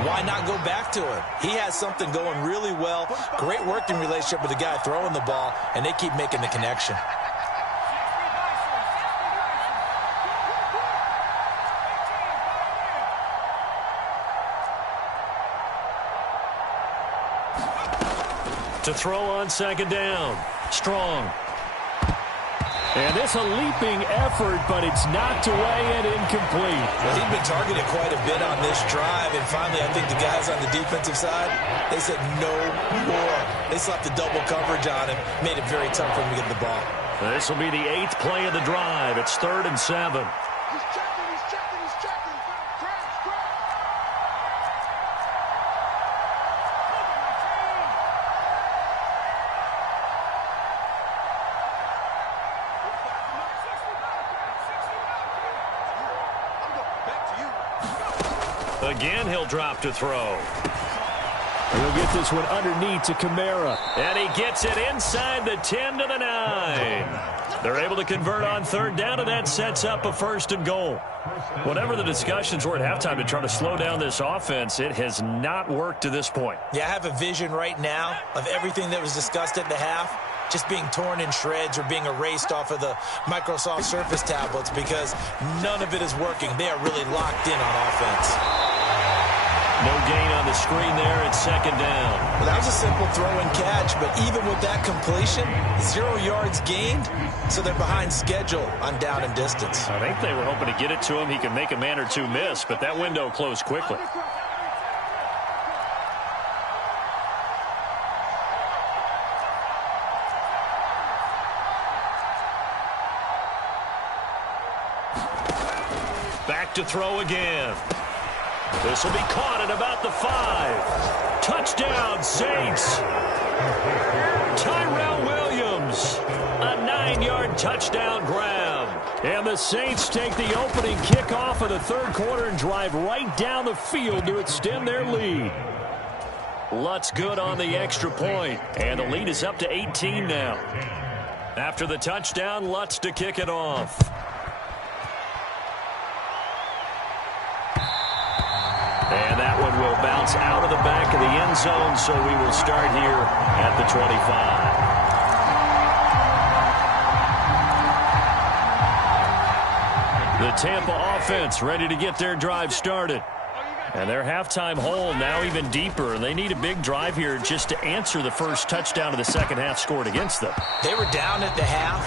why not go back to him? He has something going really well. Great working relationship with the guy throwing the ball, and they keep making the connection. To throw on second down. Strong. And this a leaping effort, but it's knocked away and incomplete. Well, he'd been targeted quite a bit on this drive, and finally I think the guys on the defensive side, they said no more. They slapped the double coverage on him, made it very tough for him to get the ball. This will be the 8th play of the drive. It's 3rd and 7. He's checking, he's checking, he's checking. Crash, crash. Again, he'll drop to throw. He'll get this one underneath to Kamara. And he gets it inside the 10 to the 9. They're able to convert on third down, and that sets up a 1st and goal. Whatever the discussions were at halftime to try to slow down this offense, it has not worked to this point. Yeah, I have a vision right now of everything that was discussed at the half just being torn in shreds or being erased off of the Microsoft Surface tablets because none of it is working. They are really locked in on offense. No gain on the screen there. It's 2nd down. Well, that was a simple throw and catch, but even with that completion, 0 yards gained, so they're behind schedule on down and distance. I think they were hoping to get it to him. He could make a man or two miss, but that window closed quickly. Back to throw again. This will be caught at about the 5. Touchdown, Saints. Tyrell Williams. A 9-yard touchdown grab. And the Saints take the opening kickoff of the 3rd quarter and drive right down the field to extend their lead. Lutz good on the extra point. And the lead is up to 18 now. After the touchdown, Lutz to kick it off. And that one will bounce out of the back of the end zone, so we will start here at the 25. The Tampa offense ready to get their drive started. And their halftime hole now even deeper. They need a big drive here just to answer the first touchdown of the second half scored against them. They were down at the half.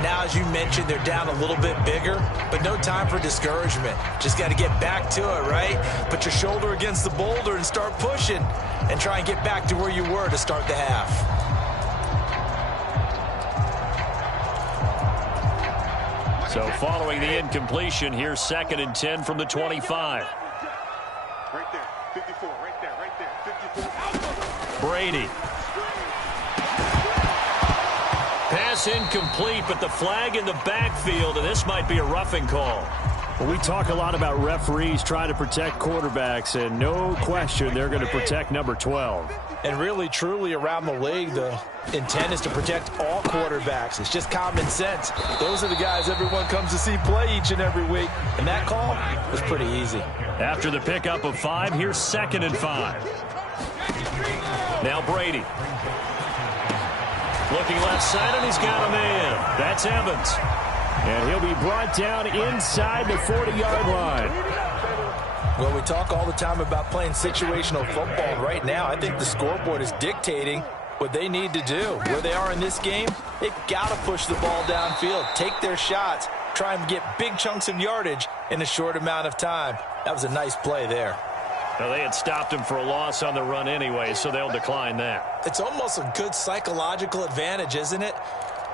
Now, as you mentioned, they're down a little bit bigger, but no time for discouragement. Just got to get back to it, right? Put your shoulder against the boulder and start pushing and try and get back to where you were to start the half. So following the incompletion, here's 2nd and 10 from the 25. Right there, 54, right there, 54. Brady. Pass incomplete, but the flag in the backfield, and this might be a roughing call. Well, we talk a lot about referees trying to protect quarterbacks, and no question they're going to protect number 12. And really, truly, around the league, the intent is to protect all quarterbacks. It's just common sense. Those are the guys everyone comes to see play each and every week. And that call was pretty easy. After the pickup of 5, here's 2nd and 5. Now Brady. Looking left side, and he's got a man. That's Evans. And he'll be brought down inside the 40-yard line. Well, we talk all the time about playing situational football. Right now, I think the scoreboard is dictating what they need to do. Where they are in this game, they've got to push the ball downfield, take their shots, try and get big chunks of yardage in a short amount of time. That was a nice play there. Now, they had stopped him for a loss on the run anyway, so they'll decline that. It's almost a good psychological advantage, isn't it?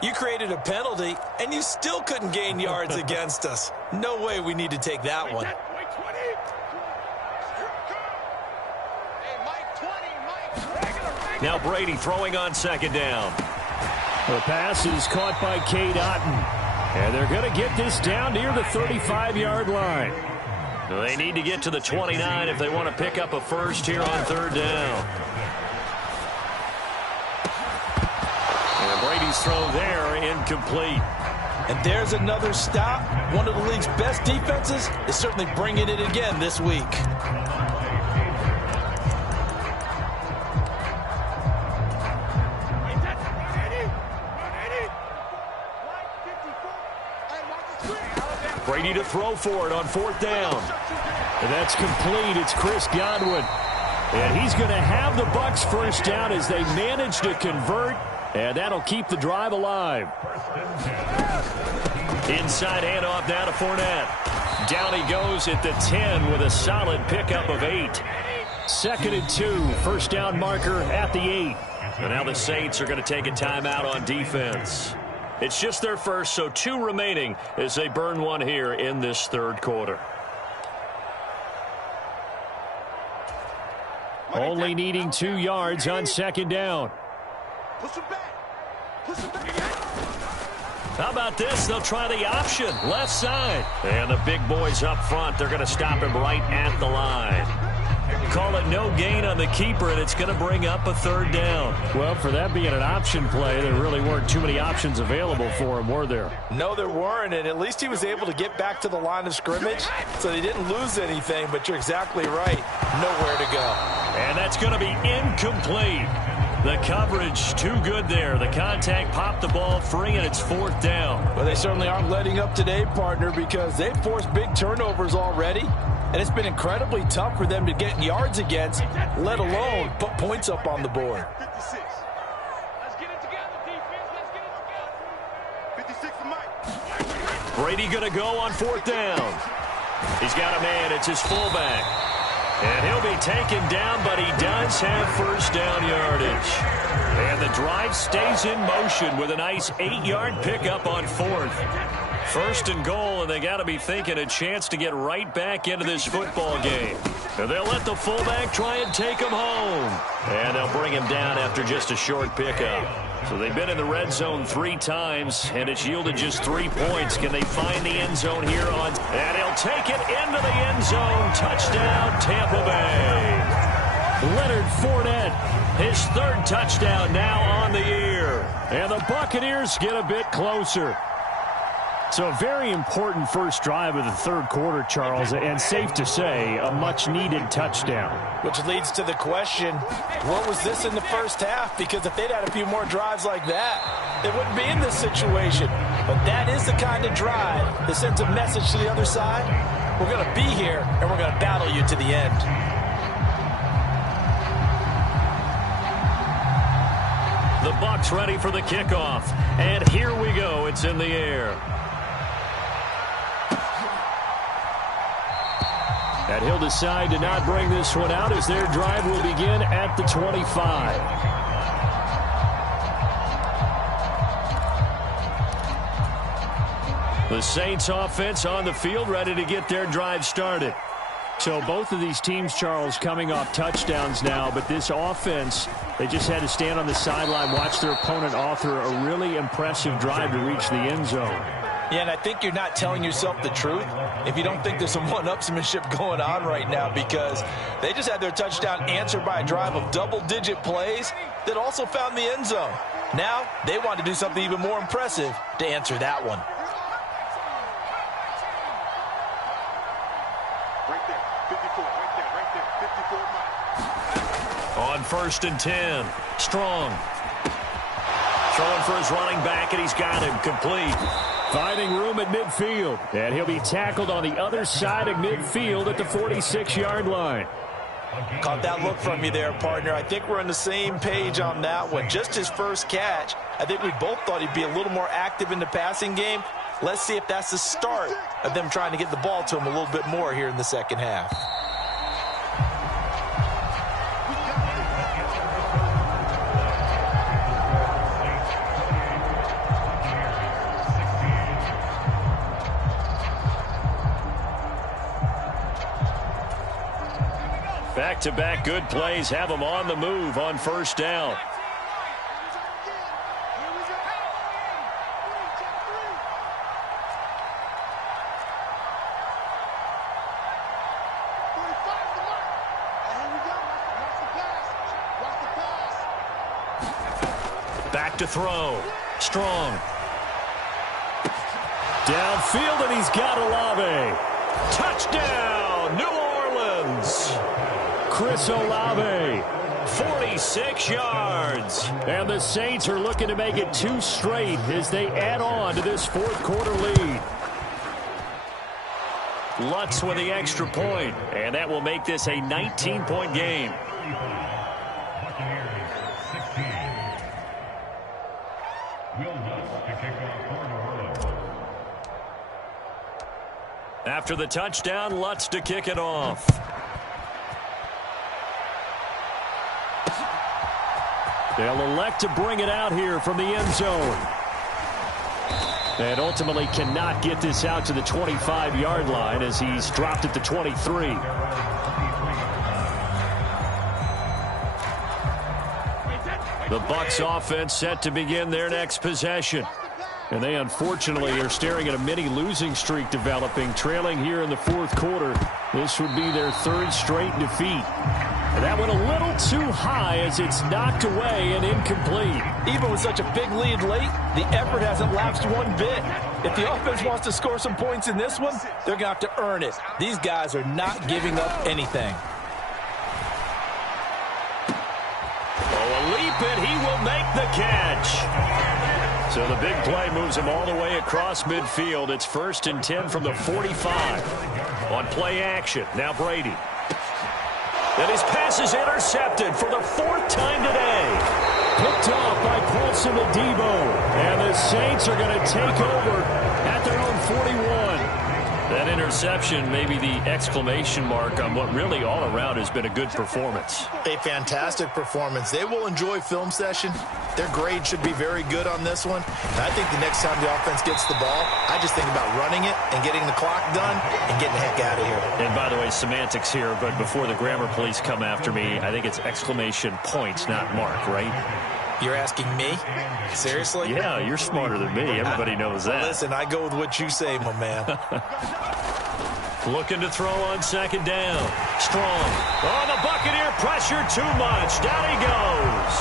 You created a penalty, and you still couldn't gain yards against us. No way we need to take that one. Now Brady throwing on second down. The pass is caught by Cade Otton. And they're going to get this down near the 35-yard line. They need to get to the 29 if they want to pick up a first here on third down. And Brady's throw there, incomplete. And there's another stop. One of the league's best defenses is certainly bringing it again this week. Brady to throw for it on fourth down. And that's complete. It's Chris Godwin. And he's going to have the Bucs first down as they manage to convert. And that'll keep the drive alive. Inside handoff now to Fournette. Down he goes at the 10 with a solid pickup of 8. 2nd and 2. First down marker at the 8. And now the Saints are going to take a timeout on defense. It's just their first, so 2 remaining as they burn one here in this third quarter. Only needing 2 yards on second down. How about this? They'll try the option, left side. And the big boys up front, they're going to stop him right at the line. Call it no gain on the keeper, and it's going to bring up a third down. Well, for that being an option play, there really weren't too many options available for him, were there? No, there weren't, and at least he was able to get back to the line of scrimmage, so they didn't lose anything, but you're exactly right. Nowhere to go. And that's going to be incomplete. The coverage too good there. The contact popped the ball free, and it's fourth down. Well, they certainly aren't letting up today, partner, because they've forced big turnovers already. And it's been incredibly tough for them to get yards against, let alone put points up on the board. 56. Let's get it together, defense. Let's get it together. 56 to Mike. Brady going to go on fourth down. He's got a man. It's his fullback. And he'll be taken down, but he does have first down yardage. And the drive stays in motion with a nice 8-yard pickup on fourth. First and goal, and they got to be thinking a chance to get right back into this football game. And they'll let the fullback try and take him home. And they'll bring him down after just a short pickup. So they've been in the red zone 3 times, and it's yielded just 3 points. Can they find the end zone here on? And he'll take it into the end zone. Touchdown, Tampa Bay. Leonard Fournette, his 3rd touchdown now on the year. And the Buccaneers get a bit closer. So a very important first drive of the third quarter, Charles, and safe to say, a much-needed touchdown. Which leads to the question, what was this in the first half? Because if they'd had a few more drives like that, they wouldn't be in this situation. But that is the kind of drive that sends a message to the other side. We're going to be here, and we're going to battle you to the end. The Bucs ready for the kickoff. And here we go. It's in the air. And he'll decide to not bring this one out as their drive will begin at the 25. The Saints offense on the field ready to get their drive started. So both of these teams, Charles, coming off touchdowns now, but this offense, they just had to stand on the sideline, watch their opponent author a really impressive drive to reach the end zone. Yeah, and I think you're not telling yourself the truth if you don't think there's some one-upsmanship going on right now, because they just had their touchdown answered by a drive of double-digit plays that also found the end zone. Now they want to do something even more impressive to answer that one. Right there. 54. Right there. 54 Mike. On 1st and 10. Strong. Throwing for his running back, and he's got him complete. Finding room at midfield, and he'll be tackled on the other side of midfield at the 46-yard line. Caught that look from you there, partner. I think we're on the same page on that one. Just his first catch, I think we both thought he'd be a little more active in the passing game. Let's see if that's the start of them trying to get the ball to him a little bit more here in the second half. Back-to-back good plays have them on the move on first down. Back to throw. Strong. Downfield, and he's got Olave. Touchdown, New Orleans. Chris Olave, 46 yards. And the Saints are looking to make it 2 straight as they add on to this fourth quarter lead. Lutz with the extra point, and that will make this a 19-point game. After the touchdown, Lutz to kick it off. They'll elect to bring it out here from the end zone. And ultimately cannot get this out to the 25-yard line as he's dropped at the 23. The Bucs offense set to begin their next possession. And they unfortunately are staring at a mini losing streak developing, trailing here in the fourth quarter. This would be their 3rd straight defeat. That went a little too high as it's knocked away and incomplete. Even with such a big lead late, the effort hasn't lapsed one bit. If the offense wants to score some points in this one, they're going to have to earn it. These guys are not giving up anything. Oh, a leap, and he will make the catch. So the big play moves him all the way across midfield. It's 1st and 10 from the 45. On play action, now Brady. And his pass is intercepted for the 4th time today. Picked off by Paulson Adebo. And the Saints are going to take over at their own 41. That interception may be the exclamation mark on what really all around has been a good performance. A fantastic performance. They will enjoy film session. Their grade should be very good on this one. And I think the next time the offense gets the ball, I just think about running it and getting the clock done and getting the heck out of here. And by the way, semantics here, but before the grammar police come after me, I think it's exclamation points, not mark, right? You're asking me? Seriously? Yeah, you're smarter than me. Everybody knows that. Listen, I go with what you say, my man. Looking to throw on 2nd down. Strong. Oh, the Buccaneer pressure too much. Down he goes.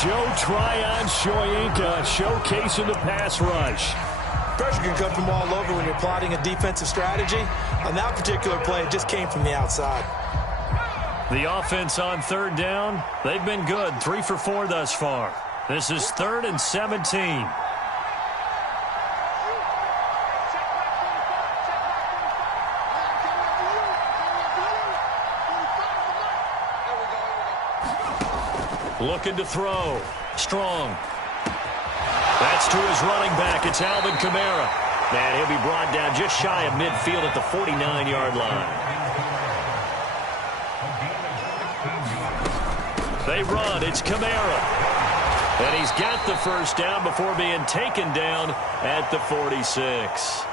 Joe Tryon Shoyinka showcasing the pass rush. Pressure can come from all over when you're plotting a defensive strategy. On that particular play, it just came from the outside. The offense on 3rd down, they've been good. 3 for 4 thus far. This is 3rd and 17. Looking to throw. Strong. That's to his running back. It's Alvin Kamara. And he'll be brought down just shy of midfield at the 49-yard line. They run. It's Kamara. And he's got the 1st down before being taken down at the 46.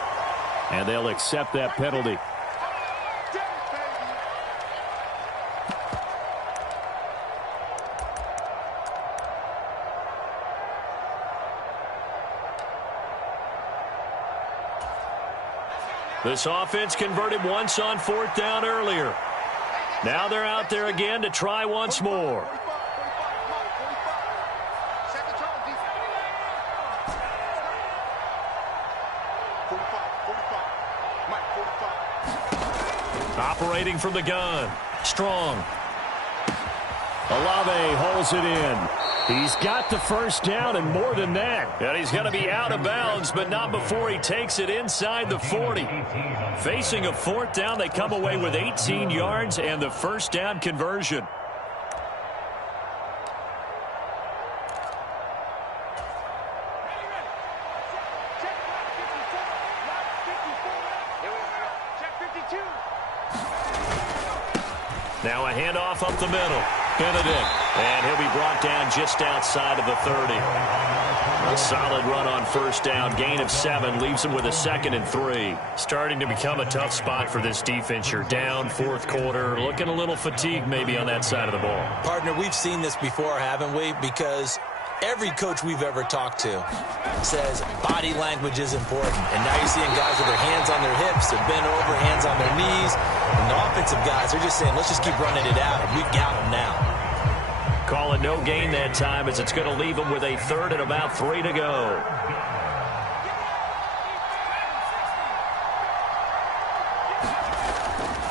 And they'll accept that penalty. This offense converted once on 4th down earlier. Now they're out there again to try once more. Operating from the gun. Strong. Olave holds it in. He's got the first down and more than that. And he's going to be out of bounds, but not before he takes it inside the 40. Facing a fourth down, they come away with 18 yards and the first down conversion. Now a handoff up the middle. Benedict. And he'll be brought down just outside of the 30. A solid run on first down. Gain of 7 leaves him with a 2nd and 3. Starting to become a tough spot for this defense. You're down fourth quarter. Looking a little fatigued maybe on that side of the ball. Partner, we've seen this before, haven't we? Because every coach we've ever talked to says body language is important. And now you're seeing guys with their hands on their hips, they're bent over, hands on their knees. And the offensive guys are just saying, let's just keep running it out. And we've got them now. Call it no gain that time as it's going to leave them with a 3rd and about 3 to go.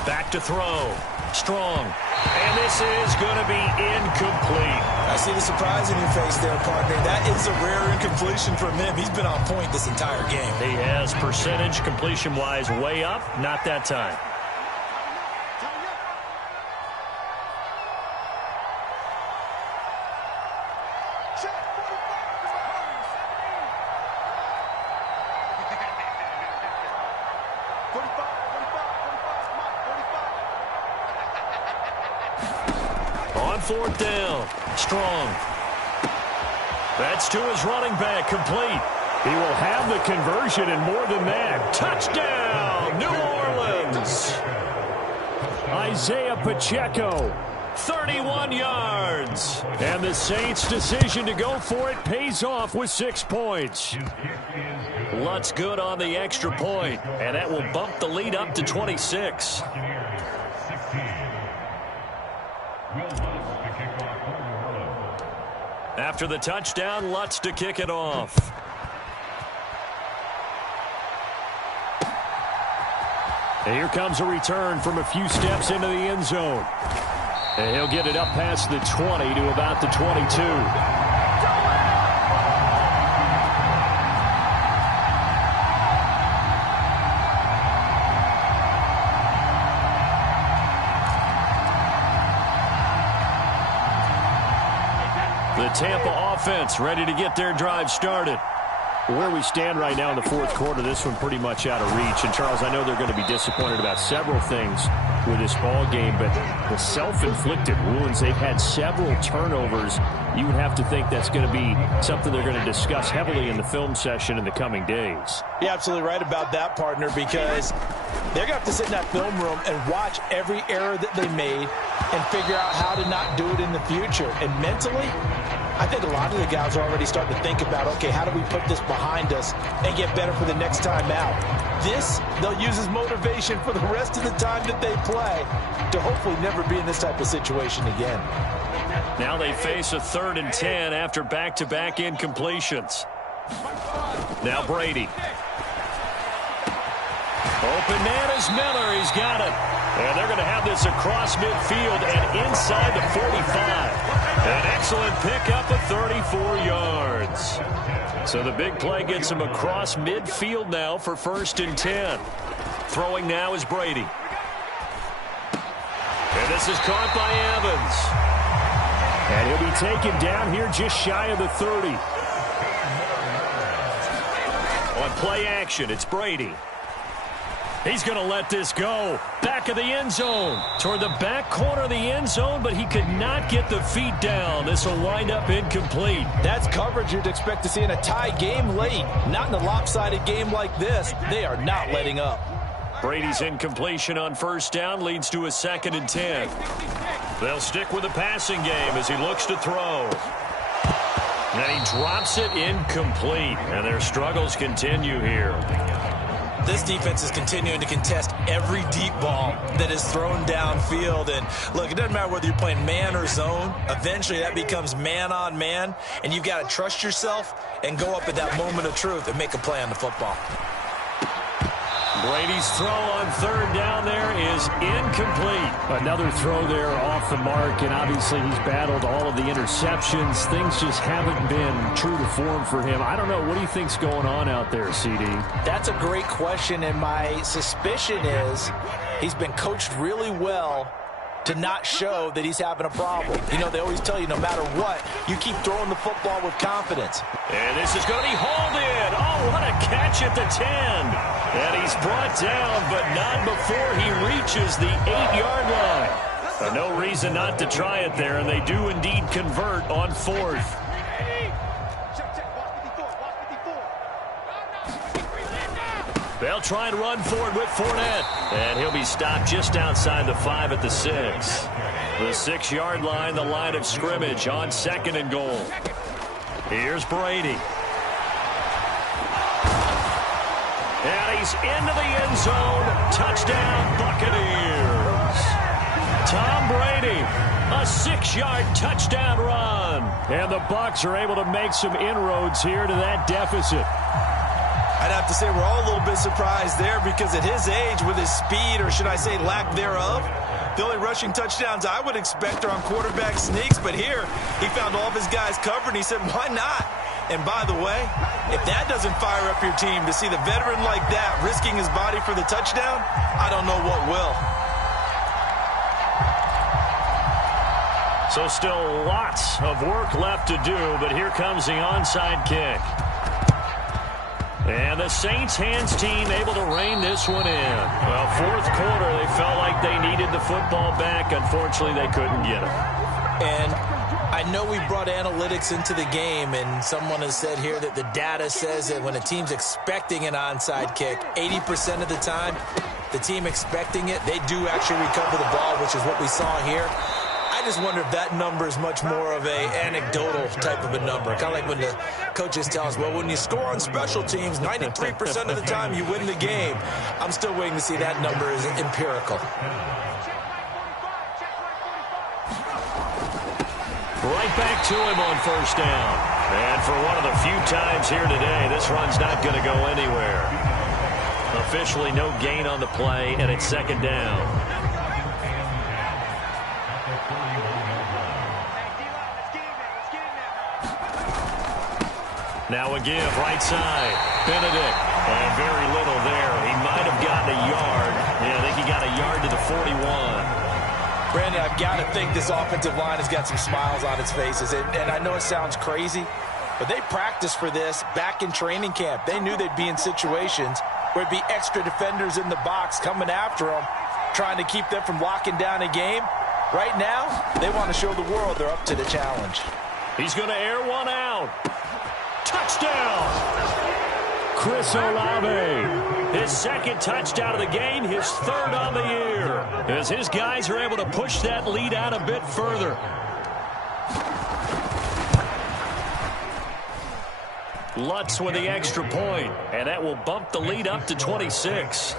Back to throw. Strong. And this is going to be incomplete. I see the surprise in your face there, partner. That is a rare incompletion from him. He's been on point this entire game. He has percentage completion-wise way up. Not that time. On 4th down. Strong. That's to his running back. Complete. He will have the conversion and more than that. Touchdown, New Orleans. Isaiah Pacheco, 31 yards. And the Saints' decision to go for it pays off with 6 points. Lutz good on the extra point, and that will bump the lead up to 26. After the touchdown, Lutz to kick it off. And here comes a return from a few steps into the end zone. And he'll get it up past the 20 to about the 22. The Tampa offense ready to get their drive started. Where we stand right now in the fourth quarter, this one pretty much out of reach. And, Charles, I know they're going to be disappointed about several things with this ball game, but the self-inflicted wounds, they've had several turnovers. You would have to think that's going to be something they're going to discuss heavily in the film session in the coming days. You're absolutely right about that, partner, because they're going to have to sit in that film room and watch every error that they made and figure out how to not do it in the future. And mentally, I think a lot of the guys are already starting to think about, okay, how do we put this behind us and get better for the next time out? This, they'll use as motivation for the rest of the time that they play to hopefully never be in this type of situation again. Now they face a 3rd and 10 after back-to-back incompletions. Now Brady. Open man is Miller. He's got it. And they're going to have this across midfield and inside the 45. An excellent pickup of 34 yards. So the big play gets him across midfield now for 1st and 10. Throwing now is Brady. And this is caught by Evans. And he'll be taken down here just shy of the 30. On play action, it's Brady. He's going to let this go. Back of the end zone. Toward the back corner of the end zone, but he could not get the feet down. This will wind up incomplete. That's coverage you'd expect to see in a tie game late. Not in a lopsided game like this. They are not letting up. Brady's incompletion on 1st down leads to a 2nd and 10. They'll stick with the passing game as he looks to throw. And he drops it incomplete. And their struggles continue here. This defense is continuing to contest every deep ball that is thrown downfield. And, look, it doesn't matter whether you're playing man or zone. Eventually that becomes man on man. And you've got to trust yourself and go up at that moment of truth and make a play on the football. Brady's throw on third down there is incomplete. Another throw there off the mark, and obviously he's battled all of the interceptions. Things just haven't been true to form for him. I don't know. What do you think's going on out there, CD? That's a great question, and my suspicion is he's been coached really well to not show that he's having a problem. You know, they always tell you no matter what, you keep throwing the football with confidence. And this is going to be hauled in. Oh, what a catch at the 10. And he's brought down, but not before he reaches the 8-yard line. No reason not to try it there, and they do indeed convert on fourth. They'll try and run forward with Fournette. And he'll be stopped just outside the 5 at the 6. The 6-yard line, the line of scrimmage on 2nd and goal. Here's Brady. And he's into the end zone. Touchdown, Buccaneers. Tom Brady, a 6-yard touchdown run. And the Bucs are able to make some inroads here to that deficit. I'd have to say we're all a little bit surprised there because at his age, with his speed, or should I say lack thereof, the only rushing touchdowns I would expect are on quarterback sneaks. But here, he found all of his guys covered, and he said, why not? And by the way, if that doesn't fire up your team to see the veteran like that risking his body for the touchdown, I don't know what will. So still lots of work left to do, but here comes the onside kick. And the Saints hands team able to rein this one in. Well, fourth quarter, they felt like they needed the football back. Unfortunately, they couldn't get it. And I know we brought analytics into the game, and someone has said here that the data says that when a team's expecting an onside kick, 80% of the time, the team expecting it, they do actually recover the ball, which is what we saw here. I just wonder if that number is much more of a anecdotal type of a number. Kind of like when the coaches tell us, well, when you score on special teams, 93% of the time you win the game. I'm still waiting to see that number is empirical. Right back to him on first down. And for one of the few times here today, this run's not going to go anywhere. Officially no gain on the play, and it's 2nd down. Now a give, right side. Benedict. And very little there. He might have gotten a yard. Yeah, I think he got a yard to the 41. Brandon, I've got to think this offensive line has got some smiles on its faces. And I know it sounds crazy, but they practiced for this back in training camp. They knew they'd be in situations where it'd be extra defenders in the box coming after them, trying to keep them from locking down a game. Right now, they want to show the world they're up to the challenge. He's going to air one out. Touchdown! Chris Olave. His 2nd touchdown of the game, his 3rd on the year. As his guys are able to push that lead out a bit further. Lutz with the extra point, and that will bump the lead up to 26.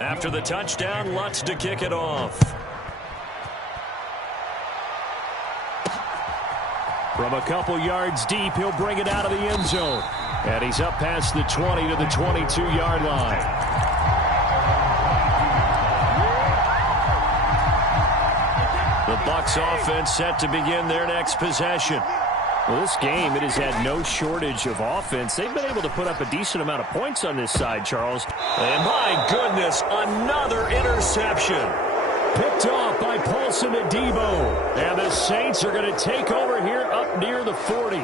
After the touchdown, Lutz to kick it off. From a couple yards deep, he'll bring it out of the end zone. And he's up past the 20 to the 22-yard line. The Bucs offense set to begin their next possession. Well, this game, it has had no shortage of offense. They've been able to put up a decent amount of points on this side, Charles. And my goodness, another interception. Picked off by Paulson Adebo. And the Saints are going to take over here up near the 40.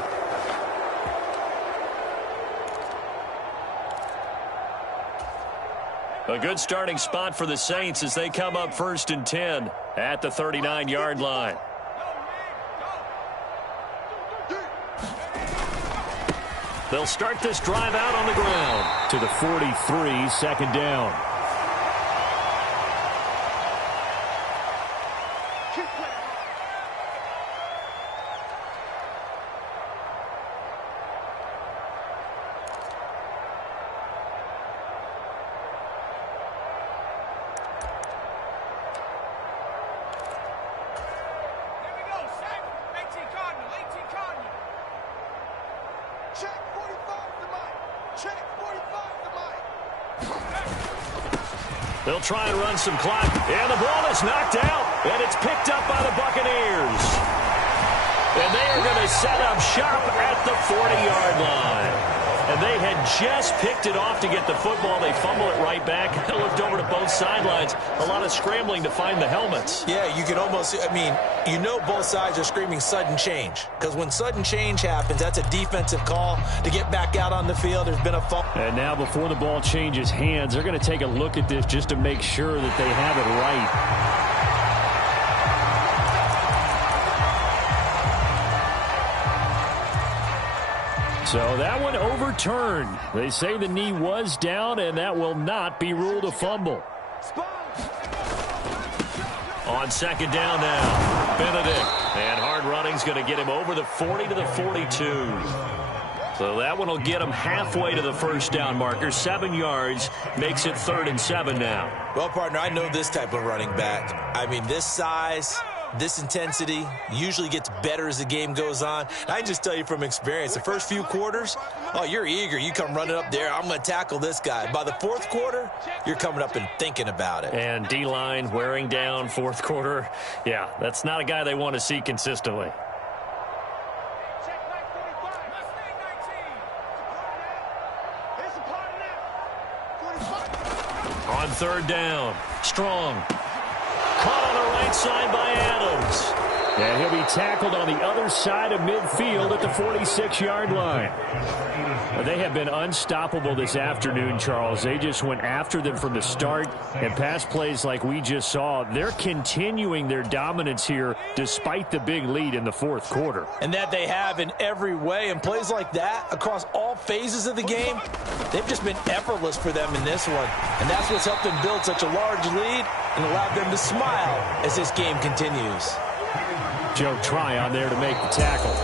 A good starting spot for the Saints as they come up 1st and 10 at the 39-yard line. They'll start this drive out on the ground to the 43, 2nd down. They'll try and run some clock. And the ball is knocked out. And it's picked up by the Buccaneers. And they are going to set up shop at the 40-yard line. And they had just picked it off to get the football. They fumble it right back. I looked over to both sidelines. A lot of scrambling to find the helmets. Yeah, you can almost, you know both sides are screaming sudden change. Because when sudden change happens, that's a defensive call to get back out on the field. There's been a fumble. And now before the ball changes hands, they're going to take a look at this just to make sure that they have it right. So that one overturned. They say the knee was down, and that will not be ruled a fumble. On second down now, Benedict. And hard running's going to get him over the 40 to the 42. So that one will get him halfway to the first down marker. 7 yards makes it 3rd and 7 now. Well, partner, I know this type of running back. This size, this intensity usually gets better as the game goes on. I can just tell you from experience, the first few quarters, oh, you're eager. You come running up there, I'm going to tackle this guy. By the 4th quarter, you're coming up and thinking about it. And D-line wearing down 4th quarter. Yeah, that's not a guy they want to see consistently. On 3rd down, Strong. Caught on the right side by Adams. And he'll be tackled on the other side of midfield at the 46-yard line. They have been unstoppable this afternoon, Charles. They just went after them from the start, and pass plays like we just saw, they're continuing their dominance here despite the big lead in the 4th quarter. And that they have in every way, and plays like that across all phases of the game, they've just been effortless for them in this one. And that's what's helped them build such a large lead and allowed them to smile as this game continues. Joe Tryon there to make the tackle.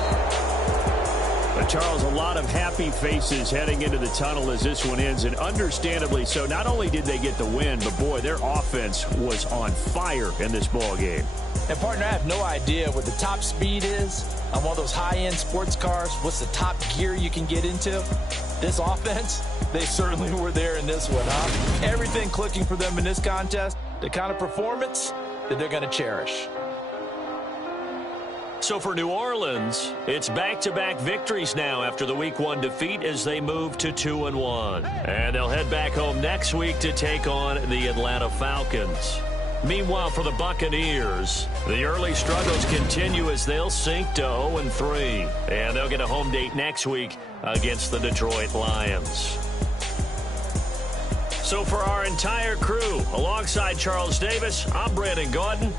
But Charles, a lot of happy faces heading into the tunnel as this one ends, and understandably so. Not only did they get the win, but boy, their offense was on fire in this ball game. And partner, I have no idea what the top speed is on one of those high-end sports cars. What's the top gear you can get into? This offense, they certainly were there in this one, huh? Everything clicking for them in this contest, the kind of performance that they're going to cherish. So for New Orleans, it's back-to-back victories now after the Week 1 defeat as they move to 2-1. And they'll head back home next week to take on the Atlanta Falcons. Meanwhile, for the Buccaneers, the early struggles continue as they'll sink to 0-3. And they'll get a home date next week against the Detroit Lions. So for our entire crew, alongside Charles Davis, I'm Brandon Gaudin.